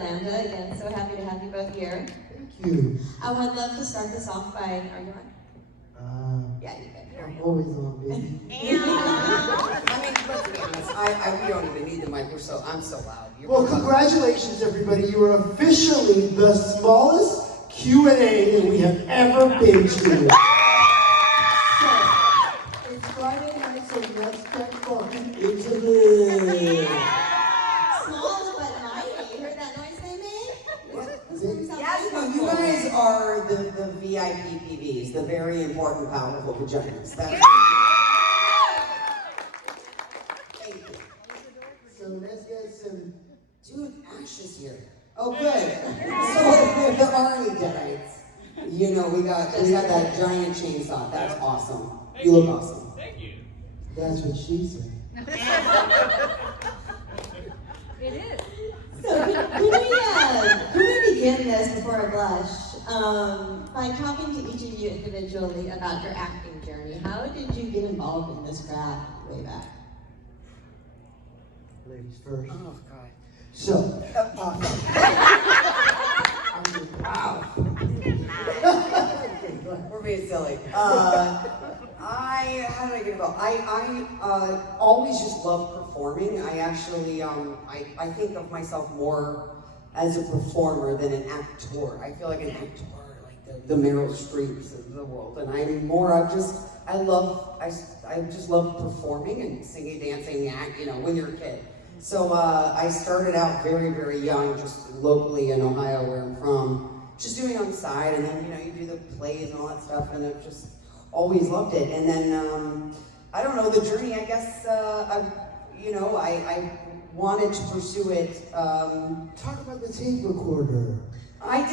Atlanta. Again, so happy to have you both here. Thank you. I would love to start this off by, are you on? Yeah, you can. I'm always on, baby. I mean, let's be honest, we don't even need the mic, I'm so loud. Well, congratulations, everybody. You are officially the smallest Q&A that we have ever been to. So, it's Friday night, so let's get fucking into this. Small but mighty. You heard that noise they made? Yes, no, you guys are the VIP PVs, the very important, powerful vaginas. That's Thank you. So let's get some... Dude, Ash is here. Oh, good. So the army Deadites. You know, we got that giant chainsaw. That's awesome. You look awesome. Thank you. That's what she said. It is. So can we begin this before I blush by talking to each of you individually about your acting journey? How did you get involved in this craft way back? Ladies first. Oh, God. So, Wow. We're being silly. How did I get involved? I always just loved performing. I actually, I think of myself more as a performer than an actor. I feel like an actor, like the Meryl Streeps of the world. And I'm more, I just love performing and singing, dancing, when you're a kid. So I started out very, very young, just locally in Ohio, where I'm from, just doing it on the side, and then, you do the plays and all that stuff, and I've just always loved it. And then, I don't know, the journey, I guess, I wanted to pursue it. talk about the tape recorder. I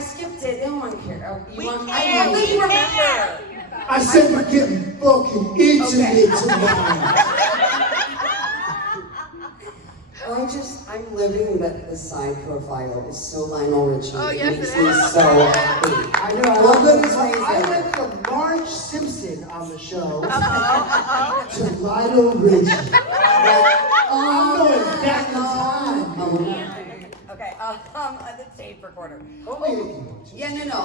skipped it, no one cared. I know you remember. I said we're getting fucking intimate tonight. I'm living that the side profile is so Lionel Richie. Oh, yes, it makes it me is. so happy. I know. I went from Marge Simpson on the show to Lionel Richie. I'm going back in time. Okay, the tape recorder. Oh, Yeah, no.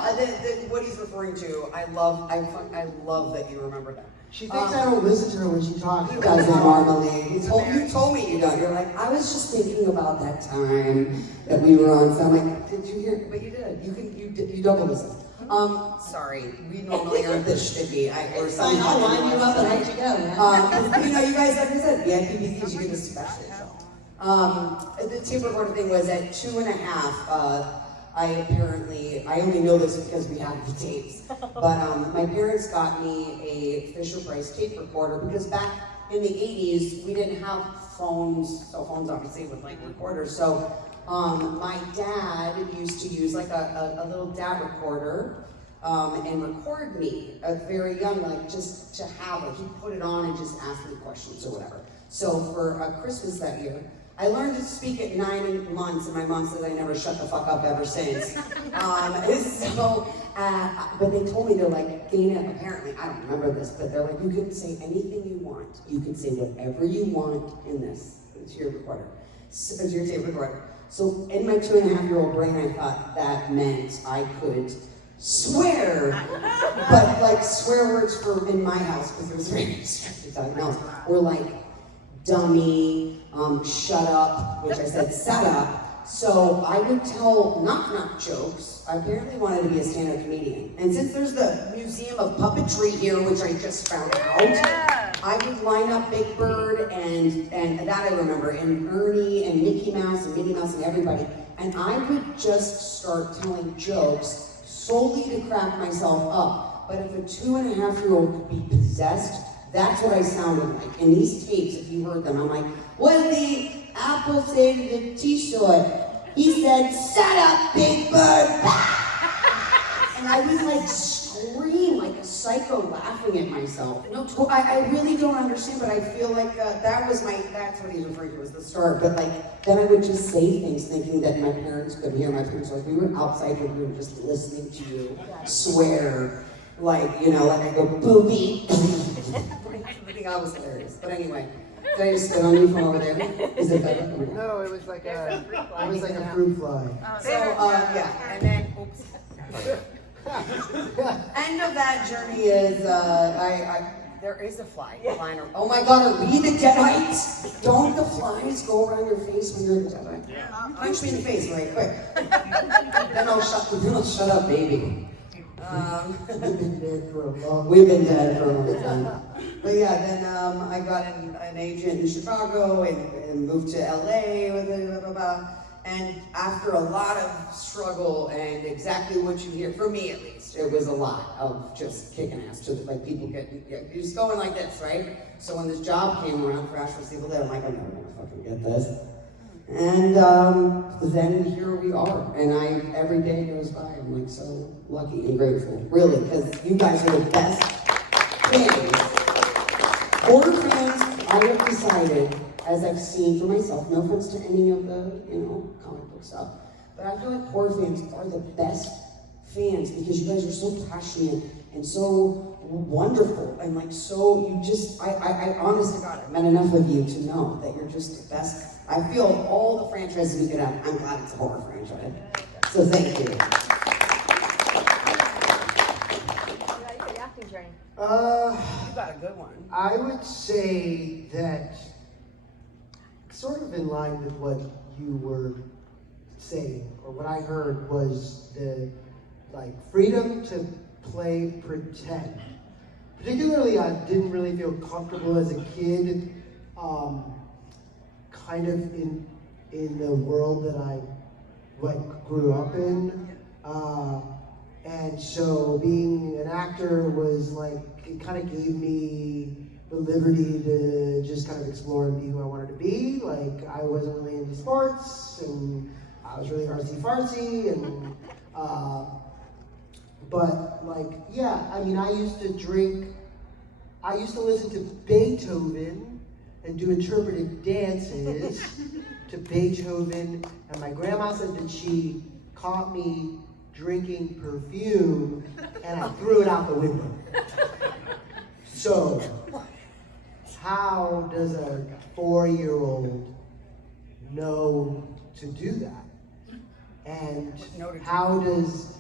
What he's referring to, I love that you remember that. she thinks I don't listen to her when she talks. He doesn't normally. You told me you don't. You're like, I was just thinking about that time that we were on. So I'm like, did you hear? But you did. You double listen. Sorry, we normally aren't this shticky. Fine, I'll line you up and let you go, man. You guys, like I said, VIP PVs, you get a special show. The tape recorder thing was at 2.5. I only know this because we have the tapes, but my parents got me a Fisher-Price tape recorder because back in the 80s, we didn't have phones, cell phones obviously with like recorders, so my dad used to use like a little dad recorder and record me very young, like just to have it. He'd put it on and just ask me questions or whatever. So for Christmas that year, I learned to speak at 9 months, and my mom says I never shut the fuck up ever since. But they told me, they're like, Dana, apparently, I don't remember this, but they're like, you can say anything you want. You can say whatever you want in this. It's your recorder. It's your tape recorder. So in my 2.5-year-old brain, I thought that meant I could swear, but like swear words for in my house, because it was very restricted to everything else, were like dummy, shut up, which I said set up. So I would tell knock-knock jokes. I apparently wanted to be a stand-up comedian. And since there's the Museum of Puppetry here, which I just found out, I would line up Big Bird and that I remember, and Ernie and Mickey Mouse and Minnie Mouse and everybody. And I would just start telling jokes solely to crack myself up. But if a 2.5-year-old could be possessed, that's what I sounded like. And these tapes, if you heard them, I'm like, what did the apple say to the t-shirt? He said, shut up, Big Bird! And I would like scream like a psycho laughing at myself. No, I really don't understand, but I feel like that's what he's referring to as the start. But like, then I would just say things thinking that my parents couldn't hear. My parents were like, we were outside your room just listening to you swear. Like, like I go, booby. Everything else was hilarious. But anyway, Did I spit on you from over there? Is it better? No, it was like a fruit fly. So, yeah, and then, oops. End of that journey is, there is a fly flying around. Oh my God, are we the Deadites? Don't the flies go around your face when you're the Deadite? Punch me in the face right quick. then I'll shut up, baby. We've been dead for a long We've been dead for a long time. But yeah, then I got an agent in Chicago and moved to LA with blah, blah, blah. And after a lot of struggle and exactly what you hear, for me at least, it was a lot of just kicking ass to like people you're just going like this, right? So when this job came around for Ashford People Day, I'm like, I'm never gonna fucking get this. And then here we are, and every day goes by, I'm like so lucky and grateful, really, because you guys are the best fans. Horror fans, I have decided, as I've seen for myself, no offense to any of the, comic book stuff, but I feel like horror fans are the best fans because you guys are so passionate and so wonderful and like so you just, I honestly God, I've met enough of you to know that you're just the best. I feel all the franchises we could have, I'm glad it's a horror franchise. So thank you. Your acting journey. You got a good one. I would say that, sort of in line with what you were saying, or what I heard was the freedom to play pretend. Particularly, I didn't really feel comfortable as a kid, kind of in the world that I grew up in, and so being an actor was it kind of gave me the liberty to just kind of explore and be who I wanted to be. I wasn't really into sports, and I was really artsy-fartsy, and but yeah, I mean, I used to listen to Beethoven and do interpretive dances to Beethoven, and my grandma said that she caught me drinking perfume, and I threw it out the window. So, how does a 4-year-old know to do that? And how does,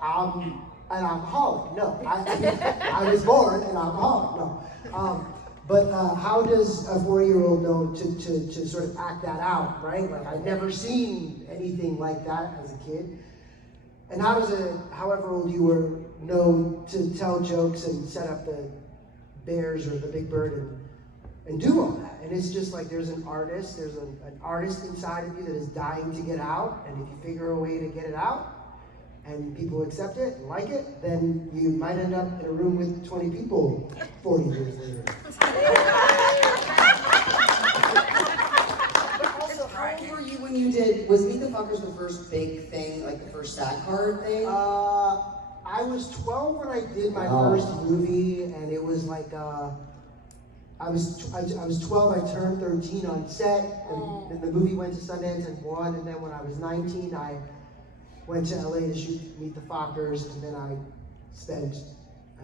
I'm an alcoholic. No, I was born an alcoholic. No. But how does a 4-year-old know to sort of act that out, right? I'd never seen anything like that as a kid. And how does however old you were, know to tell jokes and set up the bears or the big bird and do all that? And it's just there's an artist inside of you that is dying to get out, and if you figure a way to get it out, and people accept it and like it, then you might end up in a room with 20 people 40 years later. But also, how old were you when you did, was Meet the Fuckers the first big thing, the first SAG card thing? I was 12 when I did my first movie, and it was I was 12, I turned 13 on set, and then the movie went to Sundance and won, and then when I was 19, I went to LA to shoot Meet the Fockers, and then I spent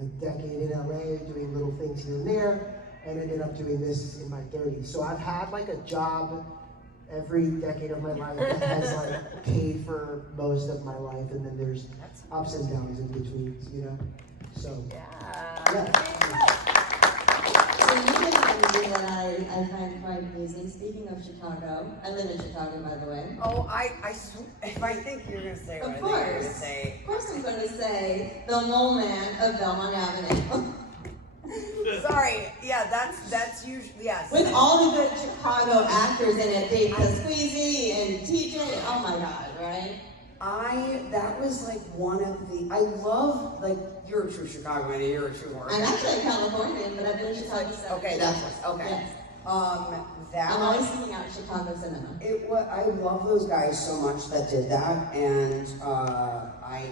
a decade in LA doing little things here and there, and ended up doing this in my 30s. So I've had a job every decade of my life that has paid for most of my life, and then there's ups and downs in between, So yeah. So you did something that I find quite amusing. Speaking of Chicago, I live in Chicago, by the way. Oh, if I think you're going to say what I think you're going to say. Of course I'm going to say the mole man of Belmont Avenue. Sorry, yeah, that's usually, yes. With all the good Chicago actors in it, Dave Pasqueezy and TJ, oh my God, right? That was one of the, I love, you're a true Chicagoan, you're a true horror. I'm actually a Californian, but I've been in Chicago 7 Okay, years. that's right, okay. Yes. I'm always seeking out Chicago cinema. I love those guys so much that did that, and I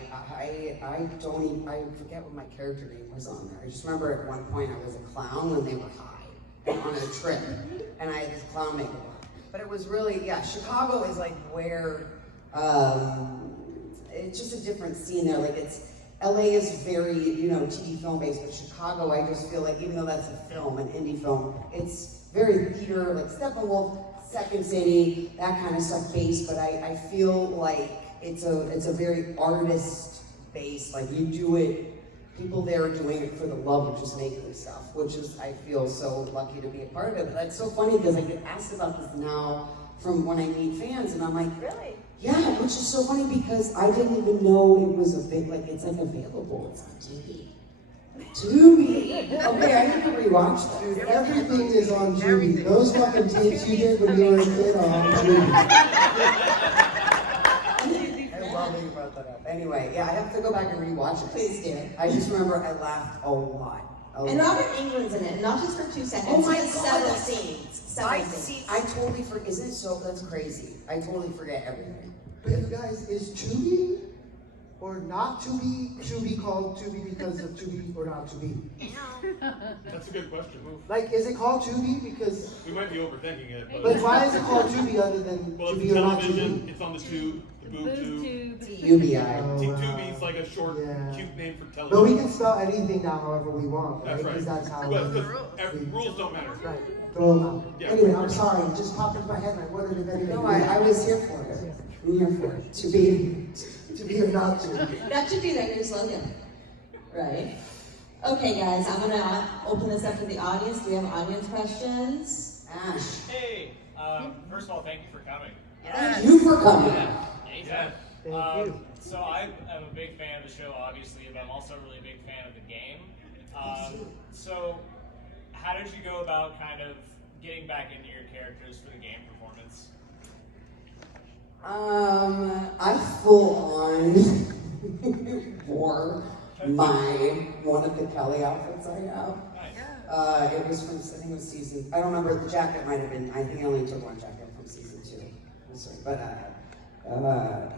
forget what my character name was on there. I just remember at one point I was a clown when they were high and on a trip, and I had this clown makeup on. But it was really, yeah, Chicago is where, it's just a different scene there. LA is very, TV film based, but Chicago, I just feel like even though that's a film, an indie film, it's very theater, like Steppenwolf, Second City, that kind of stuff based, but I feel like it's a very artist based, like you do it, people there are doing it for the love of just making stuff, which is, I feel so lucky to be a part of it. But it's so funny because I get asked about this now from when I meet fans, and I'm like, Really? yeah, which is so funny because I didn't even know it was it's like available. It's on TV. Tubi. Okay, I need to rewatch that. Dude, everything is on Tubi. Those fucking tapes you did when you were a kid are on Tubi. I love that you brought that up. Anyway, yeah, I have to go back and rewatch it. Please do. I just remember I laughed a lot. And Robert England's in it, not just for 2 seconds. Oh my He has God. several scenes. I totally forget. Isn't it so? That's crazy. I totally forget everything. But you guys, is Tubi or not Tubi called Tubi because of Tubi or not Tubi? That's a good question. Like, is it called Tubi because? We might be overthinking it, But why is it called Tubi other than well, Tubi it's or not television, Tubi? it's on the tube, the boob tube. UBI. Oh, Tubi's like a short, yeah. cute name for television. But we can spell anything now however we want, right? That's right. Because that's how Well, we rules don't matter. right. Throw them out. Yeah. Anyway, I'm sorry. It just popped into my head and I wondered if anybody No, I was here for it. I'm here for it. To be. Tubi or not Tubi. That should be their new slogan. Right? Okay, guys, I'm going to open this up to the audience. Do we have audience questions? Ash. Hey, first of all, thank you for coming. Thank you for coming. Anytime. Thank you. So I am a big fan of the show, obviously, but I'm also a really big fan of the game. So how did you go about kind of getting back into your characters for the game performance? I full on wore one of the Kelly outfits I have. Nice. It was from, I think it was season, I don't remember, the jacket might have been, I think I only took one jacket from season 2. I'm sorry, but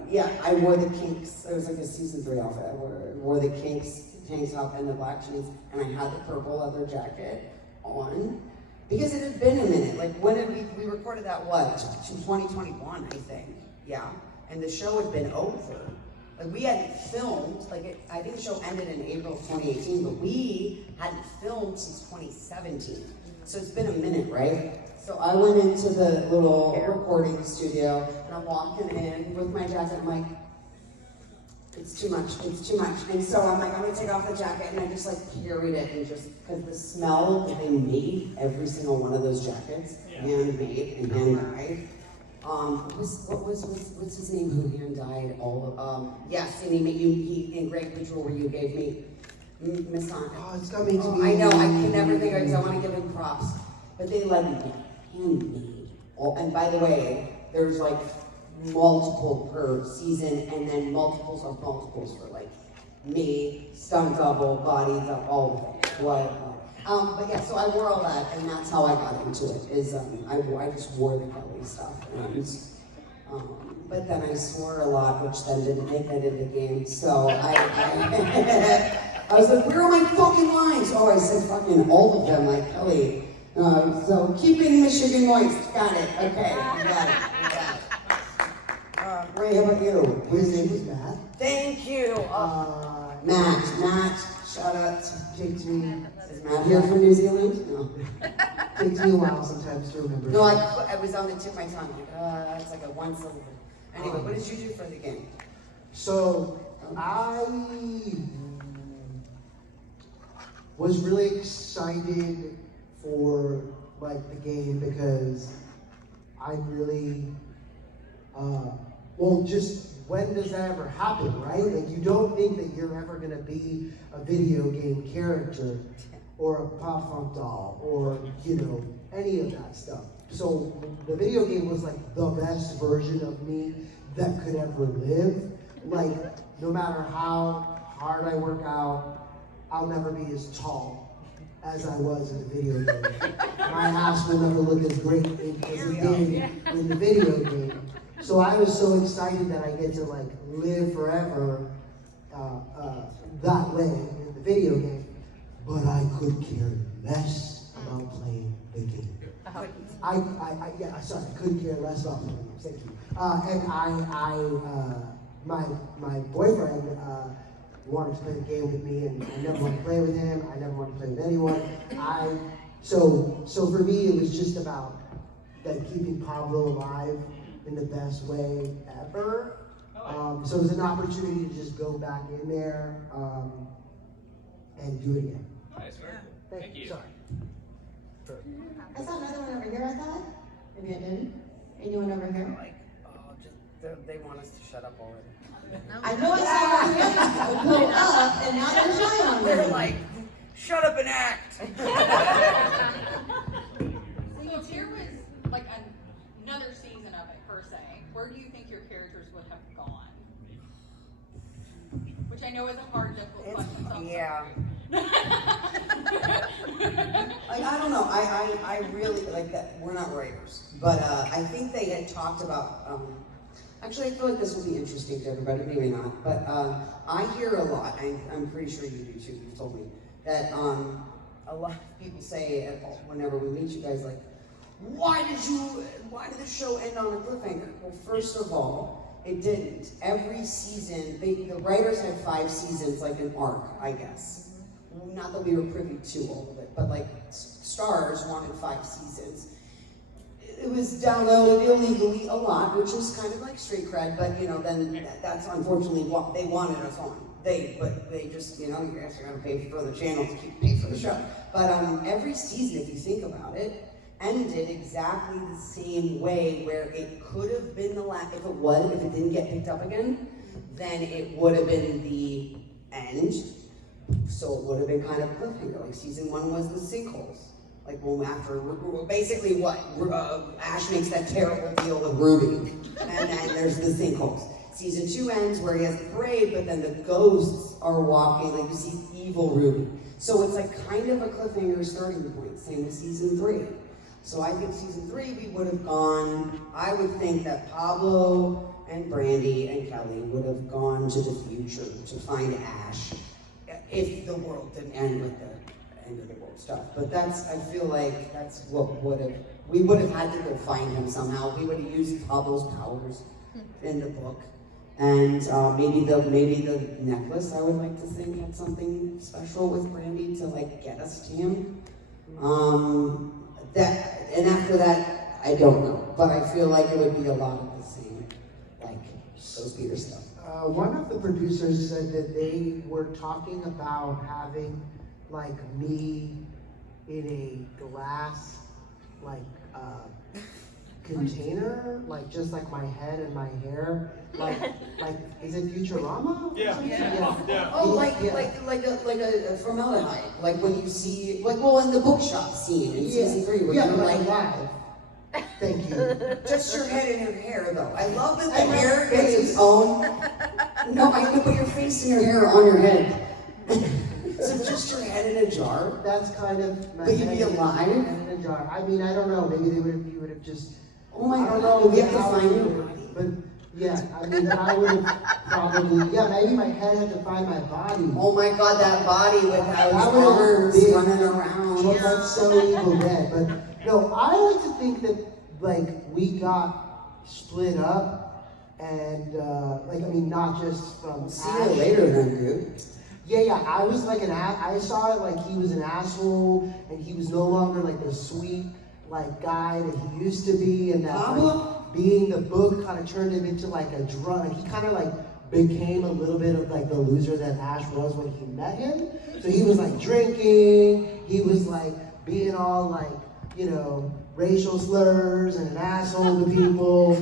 yeah, I wore the Kinks, it was like a season 3 outfit. I wore the Kinks tank top and the black jeans, and I had the purple leather jacket on. Because it had been a minute, like when did we recorded that, what, 2021, I think, yeah. And the show had been over. Like we hadn't filmed, I think the show ended in April of 2018, but we hadn't filmed since 2017. So it's been a minute, right? So I went into the little recording studio, and I'm walking in with my jacket, I'm like, it's too much. And so I'm like, I'm gonna take off the jacket, and I just carried it, and just, because the smell that they made every single one of those jackets, handmade and hand-dyed. What's his name who hand-dyed all of, yes, and he engraved the jewelry you gave me, Miss Sonic. Oh, it's coming to me. I know, I can never think of it because I want to give him props. But they handmade. And by the way, there's multiple per season, and then multiples of multiples for me, stunt double, body double, all of them. But yeah, so I wore all that, and that's how I got into it. I just wore the Kelly stuff, but then I swore a lot, which then didn't make that into the game. So I was like, where are my fucking lines? Oh, I said fucking all of them, like Kelly. So keeping Michigan moist, got it. Okay, you got it. Ray, how about you? His name was Matt. Thank you. Matt, shout out. Takes me Is Matt here from New Zealand? No. takes me a while sometimes to remember. No, I was on the tip of my tongue. It's like a one syllable. Anyway, what did you do for the game? So I was really excited for the game because I really just when does that ever happen, right? You don't think that you're ever gonna be a video game character or a pop funk doll or any of that stuff. So the video game was the best version of me that could ever live. No matter how hard I work out, I'll never be as tall as I was in the video game. My ass will never look as great as it did in the video game. So I was so excited that I get to live forever that way in the video game, but I could care less about playing the game. I couldn't care less about playing games. Thank you. And my boyfriend wanted to play the game with me, and I never wanted to play with him. I never wanted to play with anyone. So for me, it was just about like keeping Pablo alive in the best way ever. So it was an opportunity to just go back in there and do it again. Nice, very cool. Thank you. Sorry. I saw another one over here, I thought. Maybe I didn't. Anyone over here? Like, they want us to shut up already. I know I saw one hand go up, and now they're shy on me. They're like, shut up and act. So if there was like another season of it per se, where do you think your characters would have gone? Which I know is a hard, difficult question. So I'm Yeah. sorry. I don't know. I really like that. We're not writers, but I think they had talked about. Actually, I feel like this will be interesting to everybody. Maybe not, but I hear a lot. I'm pretty sure you do too. You've told me that a lot of people say whenever we meet you guys, like, why did the show end on a cliffhanger? Well, first of all, it didn't. Every season, the writers had 5 seasons, like an arc, I guess. Not that we were privy to all of it, but like Stars wanted 5 seasons. It was downloaded illegally a lot, which was kind of like street cred, but you know, then that's unfortunately what they wanted us on. But they just, you know, you guys are gonna pay for the channel to keep paying for the show. But every season, if you think about it, ended exactly the same way, where it could have been the last. If it didn't get picked up again, then it would have been the end. So it would have been kind of cliffhanger. Like season 1 was the sinkholes. Like after basically what Ash makes that terrible deal with Ruby, and then there's the sinkholes. Season 2 ends where he has the parade, but then the ghosts are walking. Like you see evil Ruby. So it's like kind of a cliffhanger starting point. Same with season 3. So I think season 3 we would have gone. I would think that Pablo and Brandy and Kelly would have gone to the future to find Ash, if the world didn't end with the end of the world stuff. But I feel like that's what we would have had to go find him somehow. We would have used Pablo's powers in the book. And maybe the necklace, I would like to think, had something special with Brandy to like get us to him. And after that, I don't know. But I feel like it would be a lot of the same, like Ghost Peter stuff. One of the producers said that they were talking about having like me in a glass like container, like just like my head and my hair, like is it Futurama? Yeah. Yeah. Oh, like a formaldehyde, like when you see, like in the bookshop scene in season 3, where you're like live. Thank you. Just your head and your hair, though. I love that the hair gets its own. No, I can put your face and your hair on your head. So just your head in a jar. That's kind of. But you'd be alive? In a jar. I mean, I don't know. Maybe you would have just. Oh my I don't God! know. We have to find you. But yeah, I mean, I would have probably. Yeah, maybe my head had to find my body. Oh my God! That body without That would have arms been- running around. Well, that's so Evil Dead. But no, I like to think that like we got split up, and like I mean, not just from. See you later, then, dude. Yeah, I was like I saw it like he was an asshole, and he was no longer like the sweet like guy that he used to be, and that like, being the book kind of turned him into like a drunk. He kind of like became a little bit of like the loser that Ash was when he met him. So he was like drinking, he was like being all like, you know, racial slurs and an asshole to people,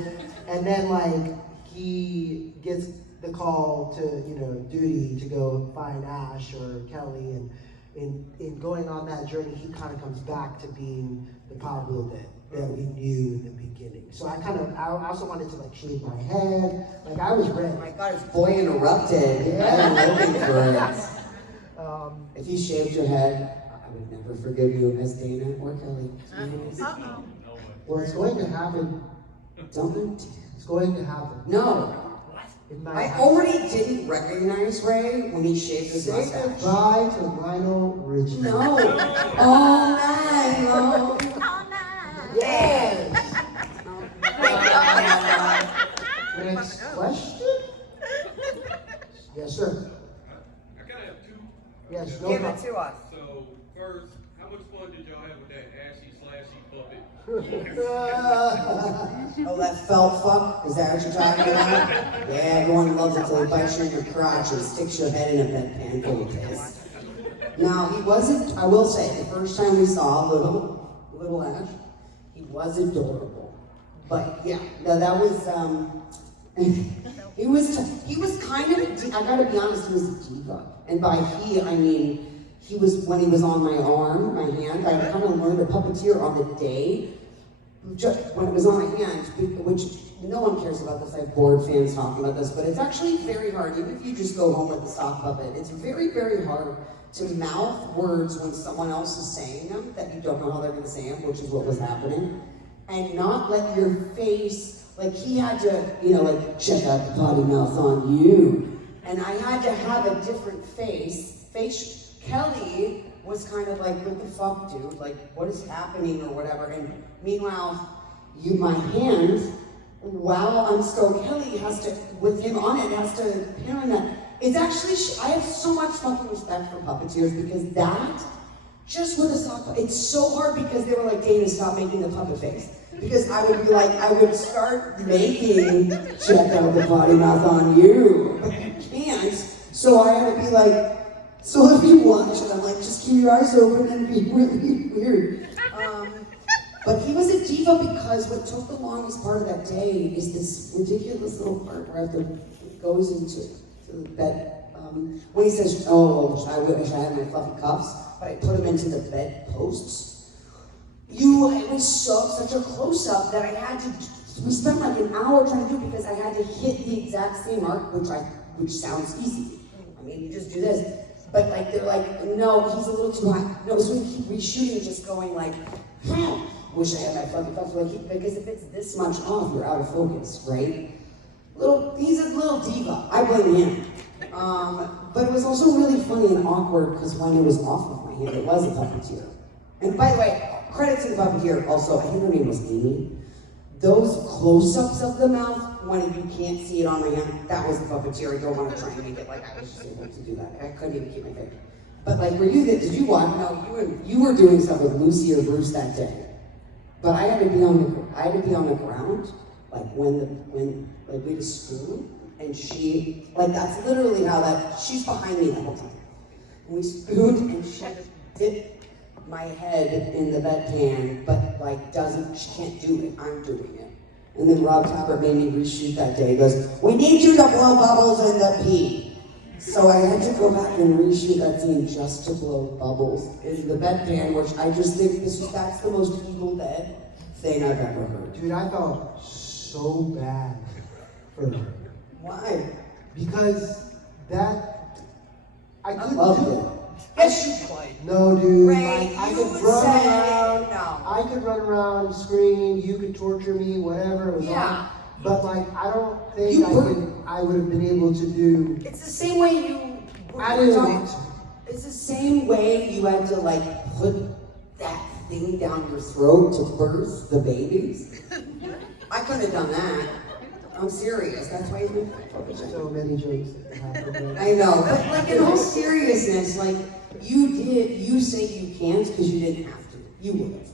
and then like he gets the call to, you know, duty to go find Ash or Kelly, and in going on that journey, he kind of comes back to being the Pablo that we knew in the beginning. So I also wanted to like shave my head, like I was ready. Oh my God! It's boy interrupted. Yeah. I'm looking for it. If you shaved your head, I would never forgive you as Dana or Kelly. Uh-oh. Well, it's going to happen. Don't. It's going to happen. No. It might I happen. already didn't recognize Ray when he shaved his Say mustache. goodbye to Lionel Richie. No. Oh, no. Yes. Next question. Yes, sir. Yes, no Give it problem. to us. So first, how much fun did y'all have with that ashy slashy puppet? Oh, that felt fuck? Is that what you're talking about? Yeah, everyone loves it till he bites you in your crotch and sticks your head in a bedpan full of piss. Now, he wasn't, I will say, the first time we saw little Ash, he was adorable. But yeah, no, that was, he was kind of, I gotta be honest, he was a diva. And by he, I mean, when he was on my arm, my hand, I kind of learned to puppeteer on the day, just when it was on my hand, which no one cares about this. I have bored fans talking about this, but it's actually very hard, even if you just go home with a sock puppet, it's very, very hard to mouth words when someone else is saying them that you don't know how they're gonna say them, which is what was happening, and not let your face, like he had to, check out the potty mouth on you. And I had to have a different face. Kelly was kind of like, what the fuck, dude? Like, what is happening or whatever? And meanwhile, my hand, while I'm still, Kelly has to, with him on it, has to pin on that. It's actually, I have so much fucking respect for puppeteers because that, just with a sock puppet, it's so hard because they were like, Dana, stop making the puppet face. Because I would be like, I would start making, check out the potty mouth on you, but you can't. So I had to be like, so if you watch it, I'm like, just keep your eyes open and be really weird. But he was a diva because what took the longest part of that day is this ridiculous little part where it goes into the bed. When he says, oh, I wish I had my fluffy cuffs, but I put them into the bed posts. It was such a close-up that I had to, we spent like an hour trying to do it because I had to hit the exact same arc, which sounds easy. I mean, you just do this. But like, they're like, no, he's a little too high. No, so we keep reshooting, just going like, wish I had my fluffy cuffs. Because if it's this much off, you're out of focus, right? He's a little diva. I blame him. But it was also really funny and awkward because when it was off of my hand, it was a puppeteer. And by the way, credits to the puppeteer also, I think her name was Amy. Those close-ups of the mouth, when you can't see it on my hand, that was the puppeteer. I don't want to try and make it like I was just able to do that. I couldn't even keep my finger. But like, did you watch? No, you were doing stuff with Lucy or Bruce that day. But I had to be on the ground, like when we had a spoon, and she, like that's literally how she's behind me the whole time. And we spooned, and she just dipped my head in the bedpan, but like she can't do it, I'm doing it. And then Rob Tapper made me reshoot that day. He goes, we need you to blow bubbles in the pee. So I had to go back and reshoot that scene just to blow bubbles in the bedpan, which I just think that's the most Evil Dead thing I've ever heard. Dude, I felt so bad for her. Why? Because I couldn't loved do it. it. Yes, you played. No, dude. Ray, I you could would run say around. no. I could run around and scream. You could torture me, whatever it was. Yeah. But like, I don't think I would have been able to do. It's the same way you. I didn't want to. It's the same way you had to like put that thing down your throat to birth the babies. I couldn't have done that. I'm serious. That's why he's been So many jokes that happen. I know, but like in all seriousness, like you say you can't because you didn't have to. You would have.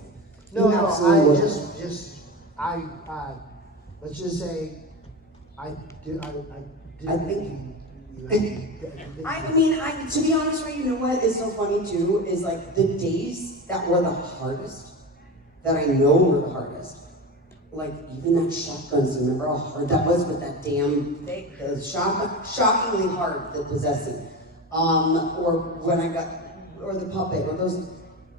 No, You no, absolutely I would just, let's just say, I did. I think. I mean, to be honest with you, know what is so funny too, is like the days that were the hardest, that I know were the hardest, like even that shotgun scene, remember how hard that was with that damn thing, shockingly hard, the possessing, or when I got, or the puppet,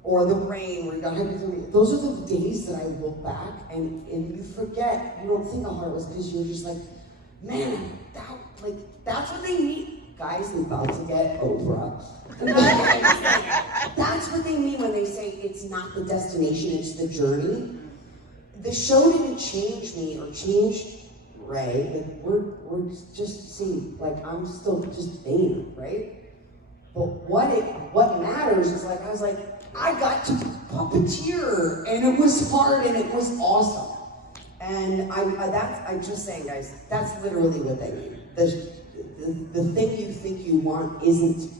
or the rain, where you got hit with the rain. Those are the days that I look back and you forget, you don't think how hard it was because you're just like, man, that's what they mean. Guys, we're about to get Oprah. That's what they mean when they say it's not the destination, it's the journey. The show didn't change me or change Ray. Like we're just seeing, like I'm still just Dana, right? But what matters is like I was like, I got to puppeteer and it was hard and it was awesome. And I'm just saying, guys, that's literally what they mean. The thing you think you want isn't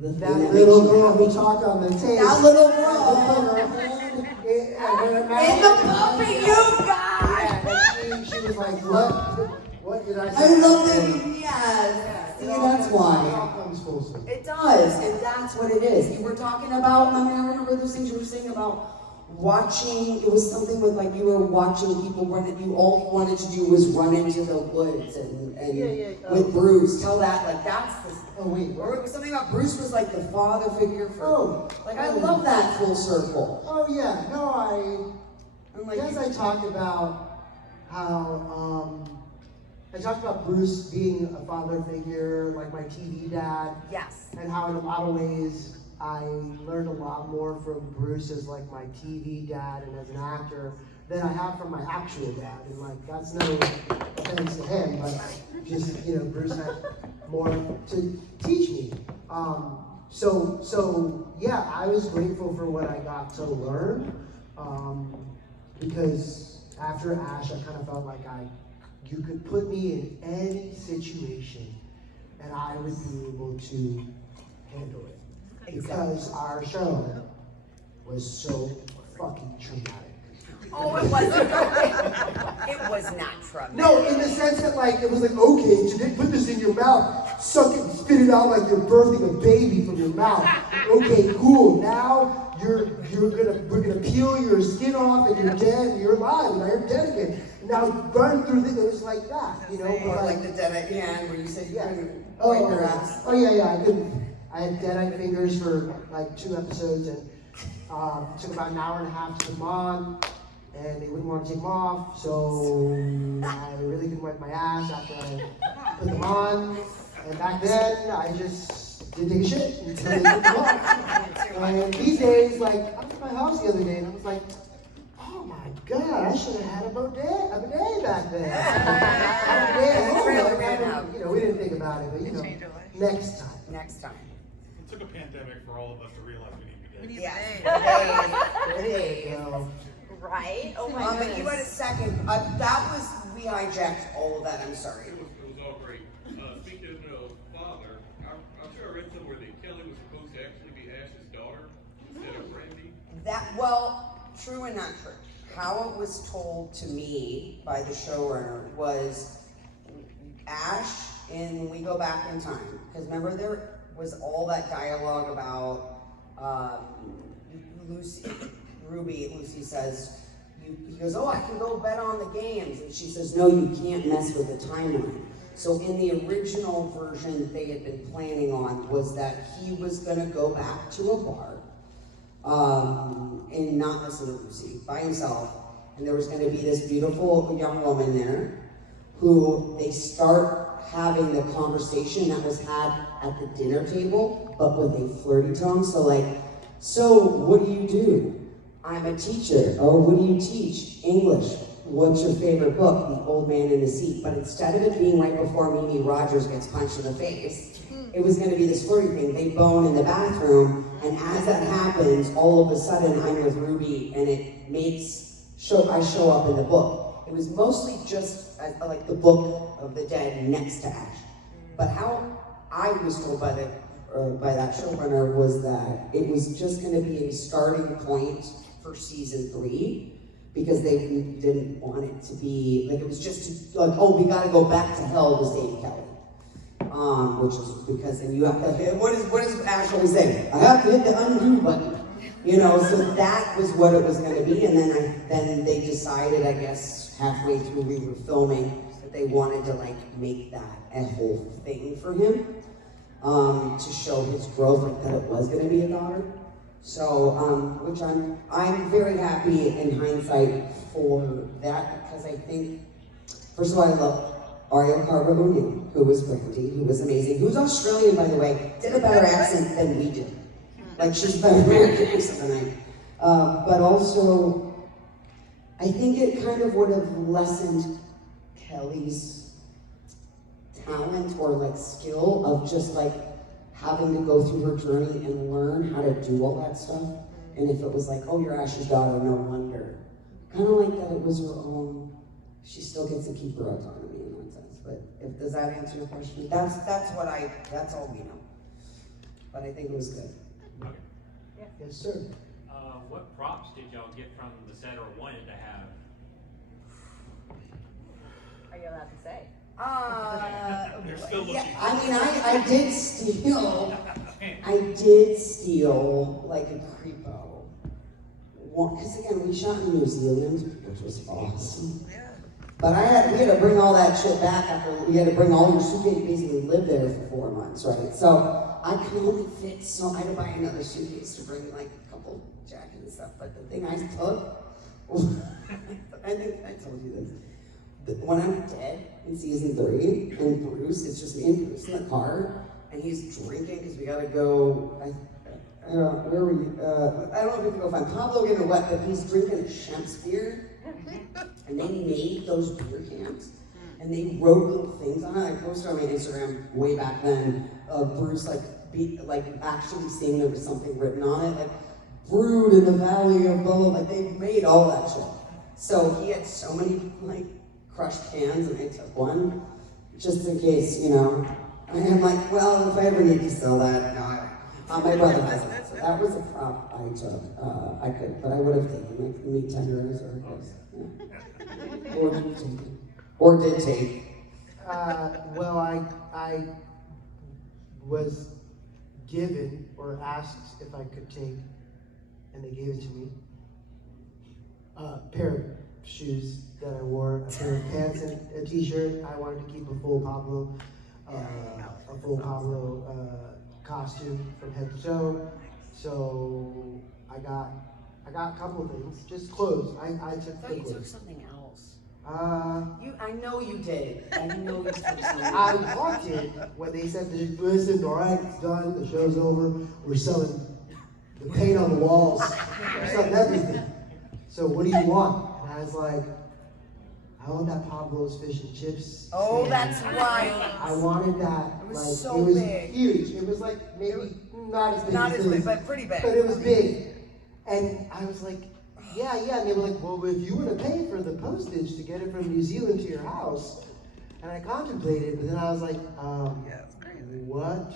That little girl who talked on the tape. That little girl. Put her hand in her mouth. In the puppy, you guys! Yeah, and she was like, what did I say? I love it, yes. See, that's It why. all comes full circle. It does, and that's what it is. You were talking about, I mean, I remember those things you were saying about watching, it was something with like you were watching people run it, you all you wanted to do was run into the woods and with Bruce. Tell that, like that's the, Oh, wait, or what? it was something about Bruce was like the father figure for, Oh. like I love that full circle. Oh, yeah. No, I'm like, Yes, I talked about how, I talked about Bruce being a father figure, like my TV dad, yes. and how in a lot of ways I learned a lot more from Bruce as like my TV dad and as an actor than I have from my actual dad. And like, that's no offense to him, but just, Bruce had more to teach me. So yeah, I was grateful for what I got to learn, because after Ash, I kind of felt like you could put me in any situation and I would be able to handle it. Because our show was so fucking traumatic. Oh, it wasn't. It was not traumatic. No, in the sense that like it was like, okay, today put this in your mouth, suck it, spit it out like you're birthing a baby from your mouth. Okay, cool. Now we're gonna peel your skin off and you're dead and you're alive and you're dead again. Now burn through it was like that, Or but like the dead at hand where you said you yeah. couldn't Oh, wipe your ass. I had dead-eye fingers for like 2 episodes, and it took about an hour and a half to put them on, and they wouldn't want to take them off, so I really couldn't wipe my ass after I put them on. And back then, I just didn't take a shit until they put them on. And these days, like, I was at my house the other day, and I was like, oh my God, I should have had a bidet back then. Had a bidet at home. Really Like, ran out. we didn't think about it, but next time. Next time. It took a pandemic for all of us to realize we need to Yeah. Right? Oh my But you goodness. had a second. That was, we hijacked all of that. I'm sorry. It was all great. Speaking of father, I'm sure I read somewhere that Kelly was supposed to actually be Ash's daughter instead of Randy. Well, true and not true. How it was told to me by the showrunner was Ash, and when we go back in time, because remember there was all that dialogue about Lucy says, he goes, oh, I can go bet on the games. And she says, no, you can't mess with the timeline. So in the original version they had been planning on was that he was going to go back to a bar and not listen to Lucy by himself. And there was going to be this beautiful young woman there who they start having the conversation that was had at the dinner table, but with a flirty tone. So like, so what do you do? I'm a teacher. Oh, what do you teach? English. What's your favorite book? The Old Man in the Sea. But instead of it being right before Mimi Rogers gets punched in the face, it was going to be this flirty thing. They bone in the bathroom, and as that happens, all of a sudden I'm with Ruby, and it makes I show up in the book. It was mostly just like the Book of the Dead next to Ash. But how I was told by that showrunner was that it was just going to be a starting point for season 3, because they didn't want it to be like, it was just like, oh, we got to go back to hell to save Kelly. Which is because then you have to hit, what does Ash always say? I have to hit the undo button. So that was what it was going to be, and then they decided, I guess, halfway through we were filming, that they wanted to like make that a whole thing for him, to show his growth, like that it was going to be a daughter. So, which I'm very happy in hindsight for that, because I think, first of all, I love Ariel Carver-O'Neill, who was Brandy, who was amazing, who's Australian, by the way, did a better accent than we did. Like, she's better American accent than I. But also, I think it kind of would have lessened Kelly's talent or like skill of just like having to go through her journey and learn how to do all that stuff. And if it was like, oh, you're Ash's daughter, no wonder. Kind of like that it was her own, she still gets to keep her autonomy in that sense. But does that answer your question? That's all we know. but I think it was good. Yes, sir. What props did y'all get from the set or wanted to have? Are you allowed to say? They're still looking. Yeah, I mean, I did steal like a creepo. Because again, we shot in New Zealand, which was awesome. But we had to bring all that shit back after, we had to bring all your suitcase, basically live there for 4 months, right? So I could only fit, so I had to buy another suitcase to bring like a couple jackets and stuff. But the thing I took, I think I told you this. When I'm dead in season 3, and Bruce, it's just me and Bruce in the car, and he's drinking because we gotta go, where were you? I don't know if we can go find Pablo getting wet, but he's drinking a Shemp's beer. And they made those beer cans, and they wrote little things on it. I posted on my Instagram way back then of Bruce actually seeing there was something written on it, like brewed in the valley of blah, blah, like they made all that shit. So he had so many like crushed cans, and I took one just in case, you know. And I'm like, well, if I ever need to sell that, my brother has it. So that was a prop I took. I could, but I would have taken like meat tenders or or did take. Well, I was given or asked if I could take, and they gave it to me, a pair of shoes that I wore, a pair of pants and a t-shirt. I wanted to keep a full Pablo costume from head to toe. So I got a couple of things, just clothes. I took I thought you clothes. took something else. I know you did. I know you took something I else. wanted when they said, listen, all right, it's done, the show's over, we're selling the paint on the walls, we're selling everything. So what do you want? And I was like, I want that Pablo's fish and chips. Oh, stand. that's right. I wanted that. It was like, so it was big. Huge. It was like maybe not as big Not as as this, big, but pretty big. but it was big. And I was like, yeah. And they were like, well, if you want to pay for the postage to get it from New Zealand to your house. And I contemplated, but then I was like, what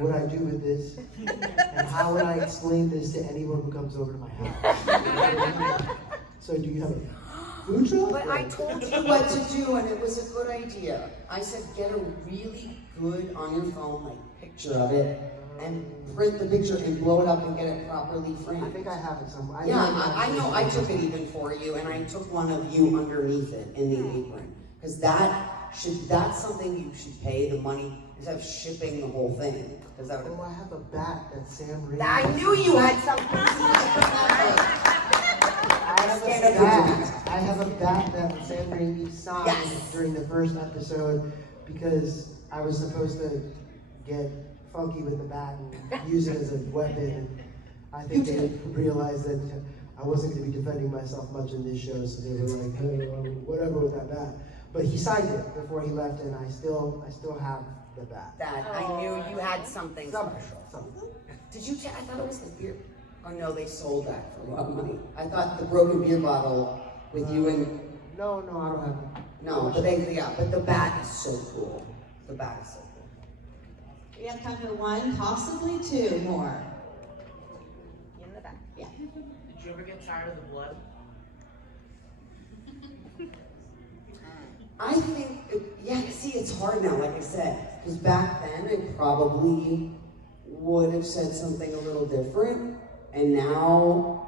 would I do with this? And how would I explain this to anyone who comes over to my house? So do you have a food truck? But I told you what to do, and it was a good idea. I said, get a really good on your phone, like picture of it, and print the picture and blow it up and get it properly I framed. think I have it somewhere. Yeah, I know. I took it even for you, and I took one of you underneath it in the apron, because that's something you should pay the money instead of shipping the whole thing. Because that would. Oh, I have a bat that Sam Raimi. I knew you had something. I have a bat that Sam Raimi signed Yes. during the first episode because I was supposed to get funky with the bat and use it as a weapon. And I think they realized that I wasn't going to be defending myself much in this show, so they were like, hey, whatever with that bat. But he signed it before he left, and I still have the bat. That I knew you had something Something. special. Did you? I thought it was the beer. Oh no, they sold that for a lot of money. I thought the broken beer bottle with you and. No, I don't have it. No, but the bat is so cool. The bat is so cool. We have time for one, possibly two more. In the back. Yeah. Did you ever get tired of the blood? I think, see, it's hard now, like I said, because back then I probably would have said something a little different, and now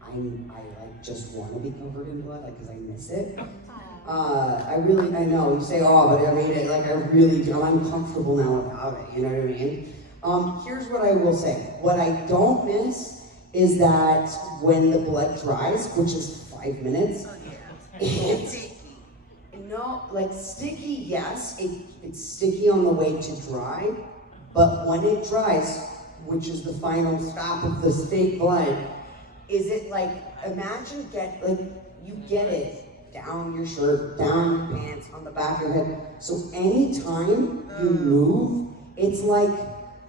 I like just want to be covered in blood, like, because I miss it. I know, you say, oh, but I mean, like, I really do, I'm comfortable now without it, you know what I mean? Here's what I will say. What I don't miss is that when the blood dries, which is 5 minutes, no, like sticky, yes, it's sticky on the way to dry, but when it dries, which is the final stop of the fake blood, is it like, imagine you get it down your shirt, down your pants, on the back of your head, so anytime you move, it's like,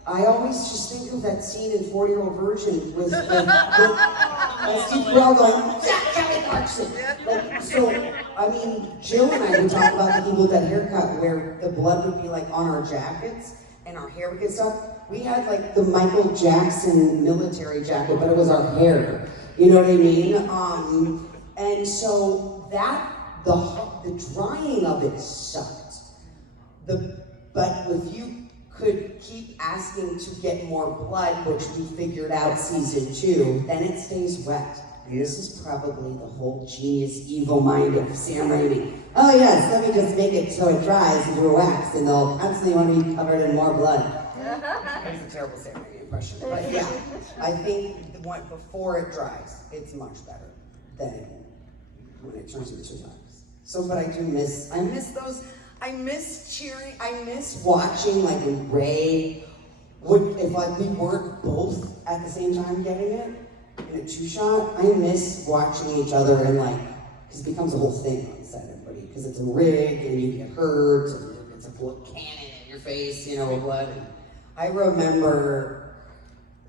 I always just think of that scene in 40-Year-Old Virgin with Steve Carell going, Kelly Clarkson. Like, so, I mean, Jill and I would talk about the Evil Dead haircut where the blood would be like on our jackets, and our hair would get stuck. We had like the Michael Jackson military jacket, but it was our hair. You know what I mean? And so that, the drying of it sucked. But if you could keep asking to get more blood, which we figured out season 2, then it stays wet. And this is probably the whole genius, evil mind of Sam Raimi. Oh yes, let me just make it so it dries into a wax, and they'll constantly want to be covered in more blood. That's a terrible Sam Raimi impression, but yeah, I think the one before it dries, it's much better than when it turns into wax. So, but I miss those. I miss cheering. I miss watching like when Ray would, if like we weren't both at the same time getting it in a 2-shot. I miss watching each other and like, because it becomes a whole thing on set, everybody, because it's a rig and you get hurt and it's a cannon in your face, you know, blood. And I remember,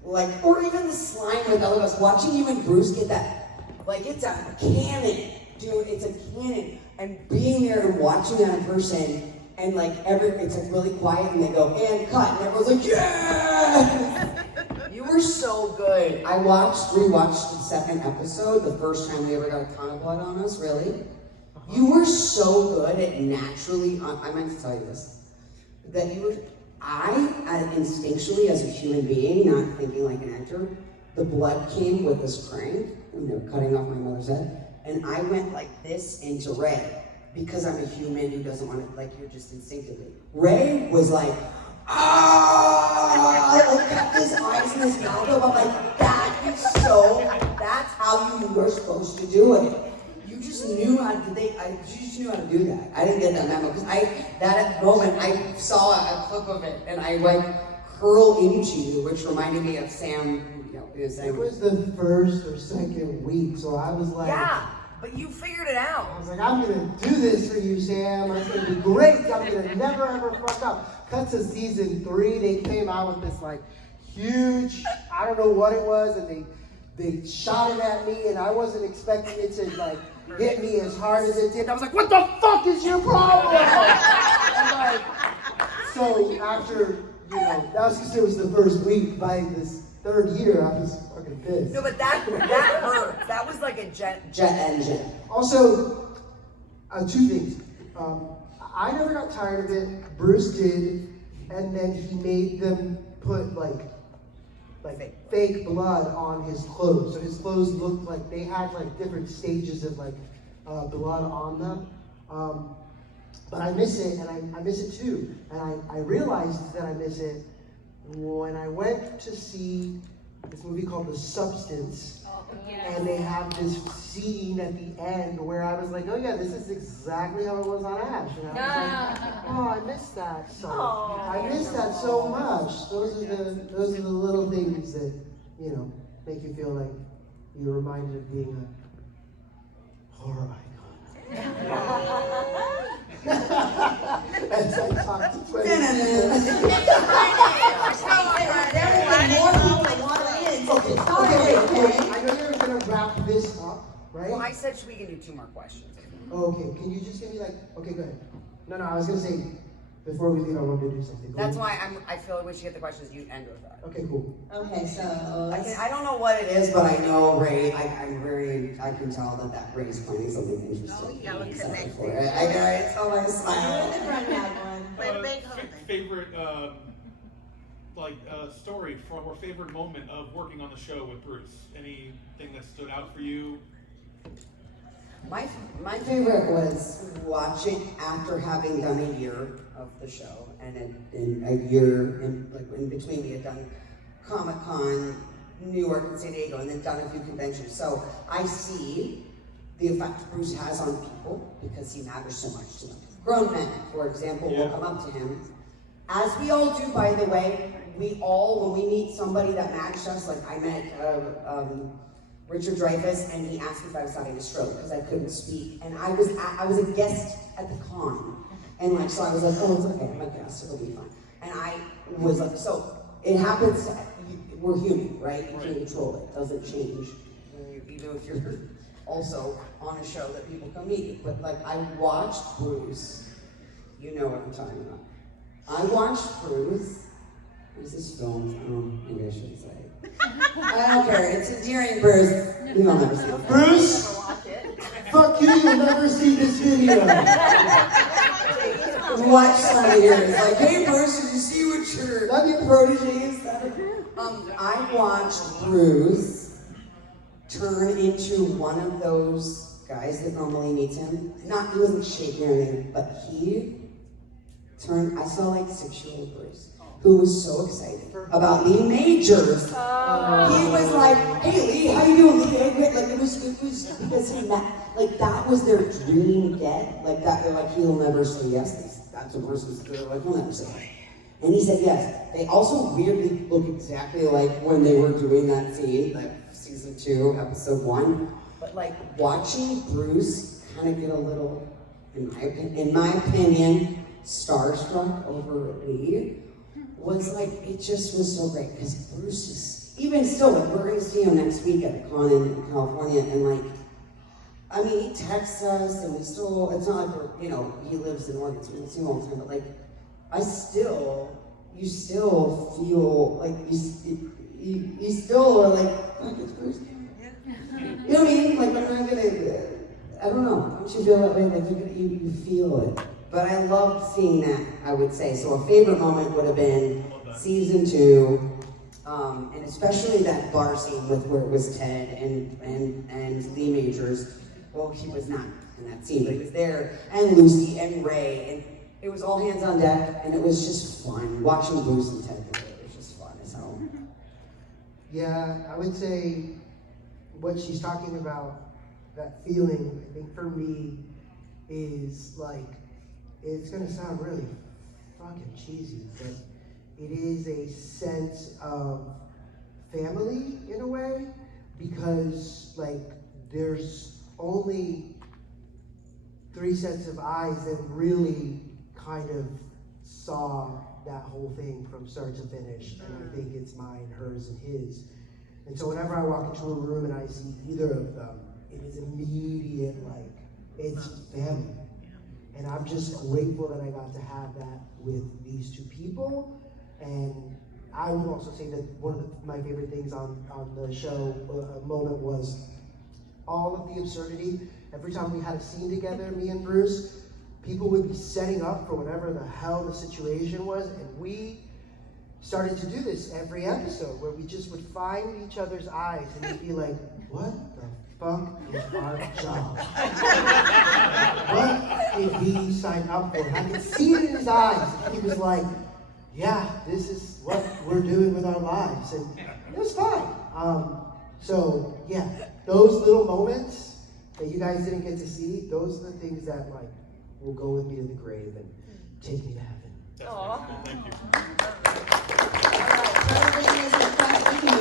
like, or even the slime with all of us, watching you and Bruce get that, like, it's a cannon, dude, it's a cannon. And being there and watching that in person, and like it's like really quiet, and they go, and cut, and everyone's like, yeah! You were so good. I rewatched the second episode, the first time we ever got a ton of blood on us, really. You were so good at naturally, I meant to tell you this, that you were, instinctually as a human being, not thinking like an actor, the blood came with this crank, when they were cutting off my mother's head, and I went like this into Ray, because I'm a human who doesn't want to, like, you're just instinctively. Ray was like, like kept his eyes in his mouth up. I'm like, that's how you were supposed to do it. You just knew how to, you just knew how to do that. I didn't get that memo, because that moment, I saw a clip of it, and I like curl into you, which reminded me of Sam, you know, it was the first or second week, so I was like, yeah. But you figured it out. I was like, I'm gonna do this for you, Sam. It's gonna be great. I'm gonna never ever fuck up. Cut to season 3, they came out with this like huge, I don't know what it was, and they shot it at me, and I wasn't expecting it to like hit me as hard as it did. I was like, what the fuck is your problem? And like, so after, you know, that was because it was the first week. By this 3rd year, I was fucking pissed. No, but that hurt. That was like a jet engine. Also, 2 things. I never got tired of it. Bruce did, and then he made them put like fake blood on his clothes. So his clothes looked like they had like different stages of like blood on them. But I miss it, and I miss it too. And I realized that I miss it when I went to see this movie called The Substance, and they have this scene at the end where I was like, oh yeah, this is exactly how it was on Ash. And I was like, oh, I miss that so I miss that so much. Those are the little things that, you know, make you feel like you're reminded of being a horror icon. As I talk to 20 I know you're gonna wrap this up, right? Well, I said we can do 2 more questions. Okay, can you just give me like, okay, go ahead. No, I was gonna say, before we leave, I wanted to do something. That's why I feel like we should get the questions, you end with that. Okay, cool. Okay, so I don't know what it is, but I know Ray, I can tell that Ray's planning something interesting. Yeah, look connected. I tell my smile. Favorite story from or favorite moment of working on the show with Bruce? Anything that stood out for you? My favorite was watching after having done a year of the show, and in a year, in between we had done Comic-Con, New York and San Diego, and then done a few conventions. So I see the effect Bruce has on people because he matters so much to them. Grown men, for example, will come up to him, as we all do, by the way. We all, when we meet somebody that matched us, like I met Richard Dreyfuss, and he asked me if I was having a stroke because I couldn't speak, and I was a guest at the con, and like so I was like, oh, it's okay, I'm a guest, it'll be fine, and I was like, so it happens. We're human, right? You can't control it. It doesn't change, even if you're also on a show that people come meet you. But like I watched Bruce, you know what I'm talking about. I watched Bruce This is filmed. Maybe I shouldn't say it. I don't care. It's endearing, Bruce. You'll never see it. Bruce, fuck you, you'll never see this video. Watch somebody here. It's like, hey, Bruce, did you see what your protege is? I watched Bruce turn into one of those guys that normally meets him. He wasn't shaking or anything, but he turned. I saw like 6-year-old Bruce, who was so excited about Lee Majors. He was like, "Hey Lee, how you doing, Lee?" Like it was because he met, like that was their dream get. Like that, they're like, he'll never say yes. That's what Bruce was. They're like, he'll never say yes. And he said yes. They also weirdly look exactly like when they were doing that scene, like season 2, episode 1. But like watching Bruce kind of get a little, in my opinion, starstruck over Lee was like, it just was so great because Bruce is, even still, like we're gonna see him next week at the con in California, and like, I mean, he texts us and we still, it's not like we're, he lives in Oregon, so we don't see him all the time, but like, you still feel like you still are like, fuck, it's Bruce. You know what I mean? Like, I'm not gonna, I don't know. Don't you feel that way? Like, you feel it. But I loved seeing that, I would say. So a favorite moment would have been season 2, and especially that bar scene with where it was Ted and Lee Majors. Well, he was not in that scene, but he was there, and Lucy and Ray, and it was all hands on deck, and it was just fun. Watching Bruce and Ted together, it was just fun as hell. Yeah, I would say what she's talking about, that feeling, I think for me, is like, it's gonna sound really fucking cheesy, but it is a sense of family in a way, because like there's only 3 sets of eyes that really kind of saw that whole thing from start to finish, and I think it's mine, hers, and his. And so whenever I walk into a room and I see either of them, it is immediate, like, it's family. And I'm just grateful that I got to have that with these 2 people. And I would also say that one of my favorite things on the show moment was all of the absurdity. Every time we had a scene together, me and Bruce, people would be setting up for whatever the hell the situation was, and we started to do this every episode where we just would find each other's eyes and we'd be like, what the fuck is our job? What did he sign up for? And I could see it in his eyes. He was like, yeah, this is what we're doing with our lives. And it was fine. So yeah, those little moments that you guys didn't get to see, those are the things that like will go with me to the grave and take me to heaven. Thank you.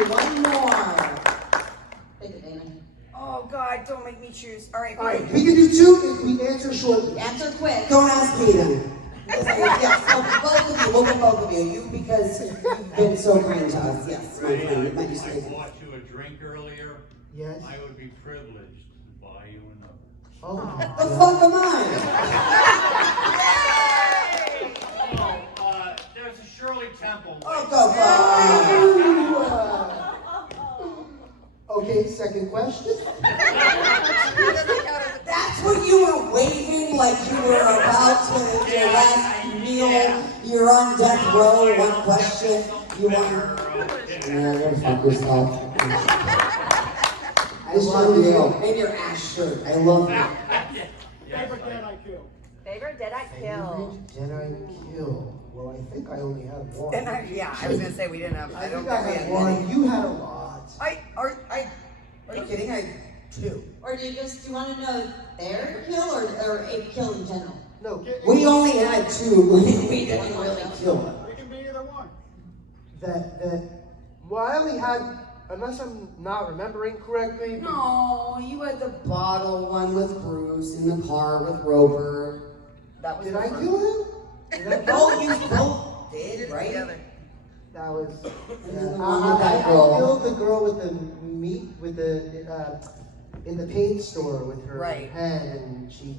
One more. Take it, Dana. Oh God, don't make me choose. All right, We can do 2 if we answer shortly. Answer quick. Don't ask me then. Yes, both of you, we'll get both of you. You, because you've been so kind to us. Yes, my friend. It might be I so bought you a drink earlier. Yes. I would be privileged to buy you another. Oh my the God. fuck am I? There's a Shirley Temple. Oh, go Okay, second question. That's what you were waving like you were about to your last meal. You're on death row. One question. You want to fuck yourself. I love you. And your ass shirt. I love you. Favorite dead I kill? Favorite dead I kill. Well, I think I only have one. Yeah, I was gonna say we didn't have. I don't think I think we had had one. many. You had a lot. Are you kidding? I 2. Or do you want to know their kill or a kill in general? No. We only had 2. We didn't really kill them. It can be either one. Well, I only had, unless I'm not remembering correctly. No, you had the bottle one with Bruce in the car with Rover. That was Did the I first. kill him? Did I kill No, him? you both did, right? That was. And then the I, one with I, that I girl. killed the girl with the meat, with the, in the paint store with her Right. head, and she,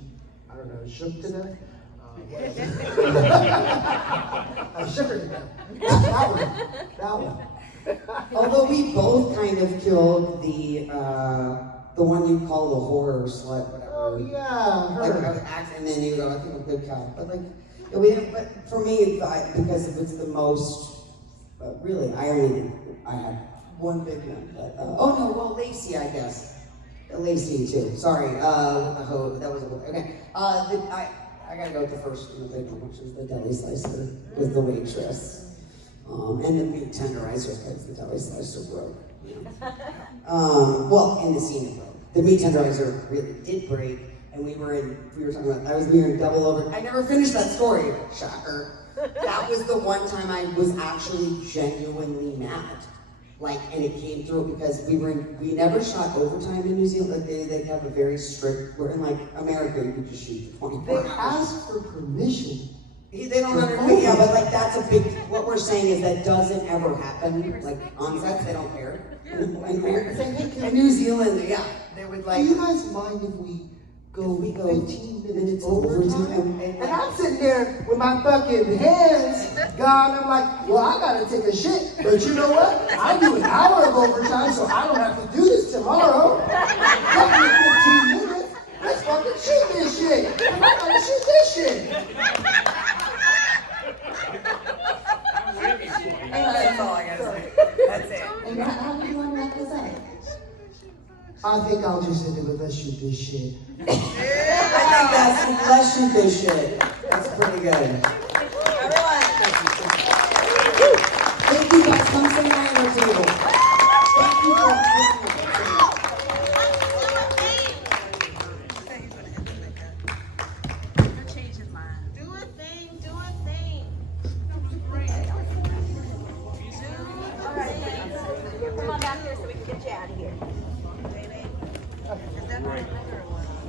I don't know, shook to death. I shivered to death. That one. Although we both kind of killed the one you call the horror slut, whatever. Oh yeah, Like her. and then you go, I think I'm a good cop. But like, we didn't, but for me, because it's the most, really, I had one victim. But, oh no, well Lacey, I guess. Lacey too. Sorry, with the hoe. That was okay. I gotta go with the first one, the big one, which is the deli slicer with the waitress. And the meat tenderizer, because the deli slicer broke. Well, in the scene it broke. The meat tenderizer really did break, and we were talking about, we were in double over. I never finished that story, shocker. That was the one time I was actually genuinely mad. Like, and it came through because we never shot overtime in New Zealand. Like, they have a very strict, we're in like America, you could just shoot for 24 They hours. ask for permission. They don't understand, yeah, but like that's a big, what we're saying is that doesn't ever happen, like on sets, they don't care. In New Zealand, yeah, they would Do like. you guys mind if we go 15 minutes overtime? And And I'm sitting there with my fucking hands gone. I'm like, well, I gotta take a shit. But you know what? I do an hour of overtime, so I don't have to do this tomorrow. Fuck me 15 minutes. Let's fucking shoot this shit. I'm not gonna shoot this shit. That's all I gotta say. That's it. And how do you want to wrap this up? I think I'll just end it with let's shoot this shit. I think let's shoot this shit. That's pretty good. Everyone. Thank you guys, come sit down at the table. Thank you for Come on back here so we can get you out of here.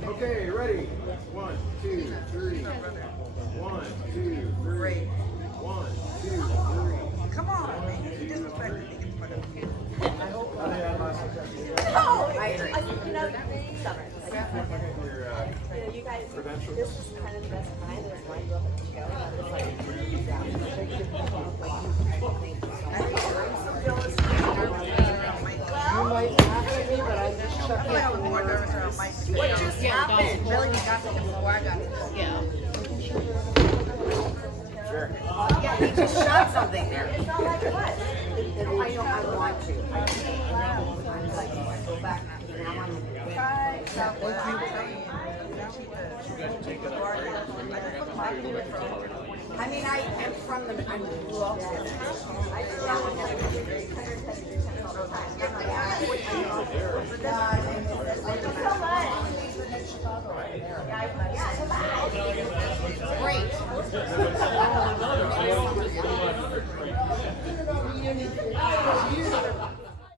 Okay, ready? 1, 2, 3. 1, 2, 3. 1, 2, 3. Come on, man. You disrespected me. No, I you know, summer. You guys, this is kind of the best time. There's why you up at the show. It's like, You might laugh at me, but I just chucked it. I was more nervous around Mike. What just happened? Billy, you got to him before I got to him. Yeah. Sure. Yeah, he just shot something there. it's not like what? I know, I want to. I'm like, go back now. Now I'm in the I mean, I am from the, I'm lost. I do that one every 110% all the time. I'm like, ah, what you know? Thank you so much. Yeah, come back. Great.